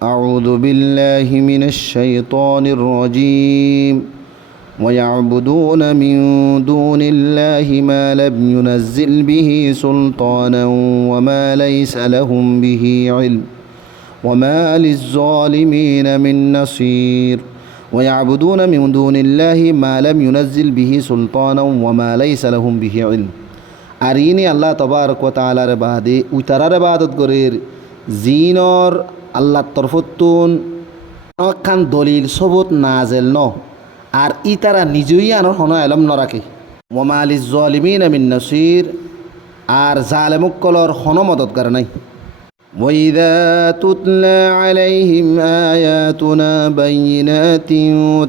أعوذ بالله من الشيطان الرجيم ويعبدون من دون الله ما لم ينزل به سلطانا وما ليس لهم به علم وما للظالمين من نصير ويعبدون من دون الله ما لم ينزل به سلطانا وما ليس لهم به علم আরিনি আল্লাহ তবারক ওয়া তাআলার বাদে উতারার ইবাদত করের জিনর আল্লাহ তরফতুন খান দলিল সবুত নাজেল ন আর ইতারা নিজেই আনর হন এলম ন রাখে ওয়া লিজ জালিমিন মিন নাসির আর জালেমুকলর হন মদতগার নাই وإذا تتلى عليهم آياتنا بينات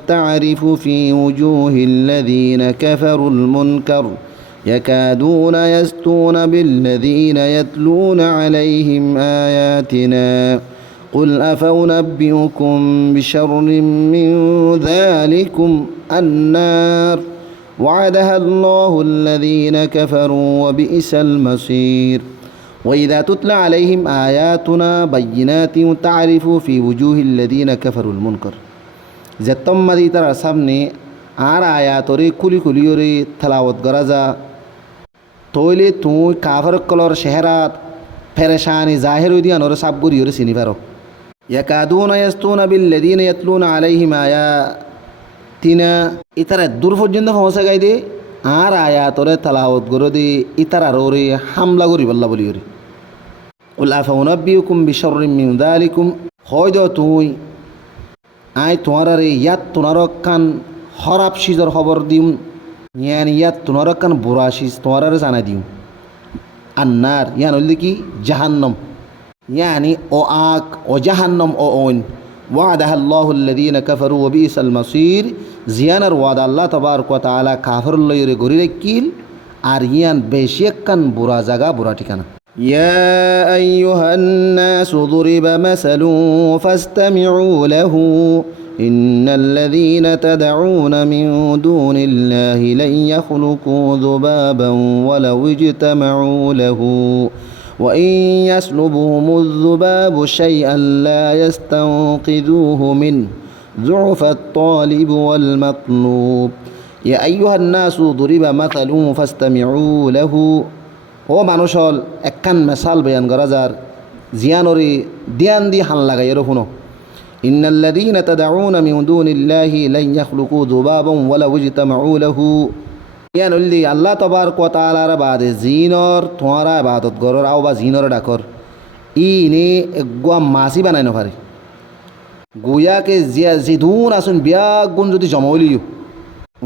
تعرف في وجوه الذين كفروا المنكر يكادون يسطون بالذين يتلون عليهم آياتنا قل أفأنبئكم بشر من ذلكم النار وعدها الله الذين كفروا وبئس المصير وإذا تتلى عليهم آياتنا بينات تعرف في وجوه الذين كفروا المنكر যেতম মাদি তার সামনে আর আয়াতরে কুলি কুলিয়রে তেলাওয়াত করা যা তৈলে তুই কাফর কলর শেহরাত ফেরেশানি জাহির হই দিয়ানোর সাব গরিয়রে চিনি পারো ইয়াকাদুনা ইয়াসতুনা বিল্লাযিনা ইয়াতলুনা আলাইহিম আয়াতিনা ইতারা দূর পর্যন্ত পৌঁছে গাই দে আর আয়াতরে তেলাওয়াত করে দে ইতারা রোরে হামলা করি বল্লা বলিয়রে কুল আফাউনাব্বিউকুম বিশাররিম মিন যালিকুম হয় দাও তুই আই তোমারে ইয়াত তোনারকান হরাপ সিজর খবর দিম ইয়ানি ইয়াত তোনারকান বুরা সিজ তোমারে জানা দিম আন্নার ইয়ান হইল কি জাহান্নাম ইয়ানি ও আক ও জাহান্নাম ও ওন ওয়াদাহা আল্লাহু আল্লাযীনা কাফারু ওয়া বিসাল মাসির জিয়ানার ওয়াদা আল্লাহ তাবারক ওয়া তাআলা কাফির লইরে গরি রাখিল আর ইয়ান বেশি একখান বুরা জায়গা বুরা ঠিকানা يا أيها الناس ضرب مثل فاستمعوا له إن الذين تدعون من دون الله لن يخلقوا ذبابا ولو اجتمعوا له وإن يسلبهم الذباب شيئا لا يستنقذوه منه ضعف الطالب والمطلوب يا أيها الناس ضرب مثل فاستمعوا له ও মানুষ হল একখান মেসাল বয়ান করা যার জিয়ানরে দিয়ান দি হান লাগাই শুনো ইন্নাল্লাযীনা তাদউনা মিন দুনিল্লাহি লা ইয়াখলুকু যুবাবান ওয়ালা ইজতামাউ লাহু ইয়ান হলি আল্লাহ তাবারক ওয়া তাআলার বাদে জিনর তোরা ইবাদত করর আও বা জিনর ডাকর ইনে একগুয়া মাসি বানাই ন পারে গুয়াকে জিদুন আসুন বিয়া গুণ যদি জমাউলিও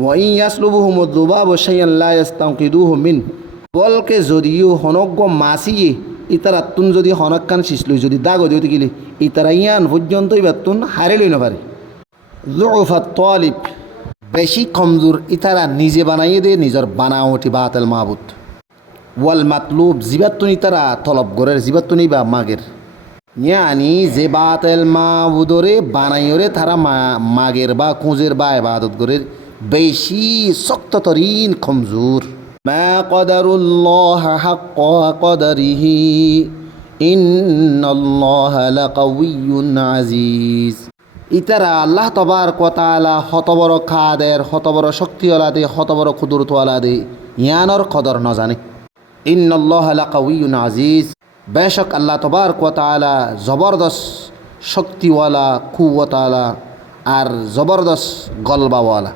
ওয়া ইন ইয়াসলুবুহুম যুবাবু শাইআন লা ইস্তানকিদুহু মিন বলকে যদিও হনজ্ঞ মাসিয়ে ইতারা তুন যদি হনকান শিসলই যদি দাগ দিতে গেলে ইতারা ইয়ান পর্যন্ত এবার তুন হারে লই না পারে যুফাত তালিব বেশি কমজোর ইতারা নিজে বানাইয়ে দে নিজের বানাওটি বাতিল মাবুদ ওয়াল মাতলুব জিবাতুন ইতারা তলব গরের জিবাতুন বা মাগের ইয়ানি যে বাতিল মাবুদরে বানাইরে তারা মাগের বা কুজের বা ইবাদত গরের বেশি শক্ততরিন কমজোর ما قدر الله حق قدره إن الله لقوي عزيز ইতারা আল্লাহ তাবারক ওয়া তাআলা হত বড় কাদের হত বড় শক্তিওয়ালা দে হত বড় কুদরতওয়ালা দে ইয়ানর কদর ন জানে ইন্নাল্লাহা লাকাউইয়ুন আজিজ বেশক আল্লাহ তাবারক ওয়া তাআলা জবরদস্ত শক্তিওয়ালা কুওয়াতওয়ালা আর জবরদস্ত গলবাওয়ালা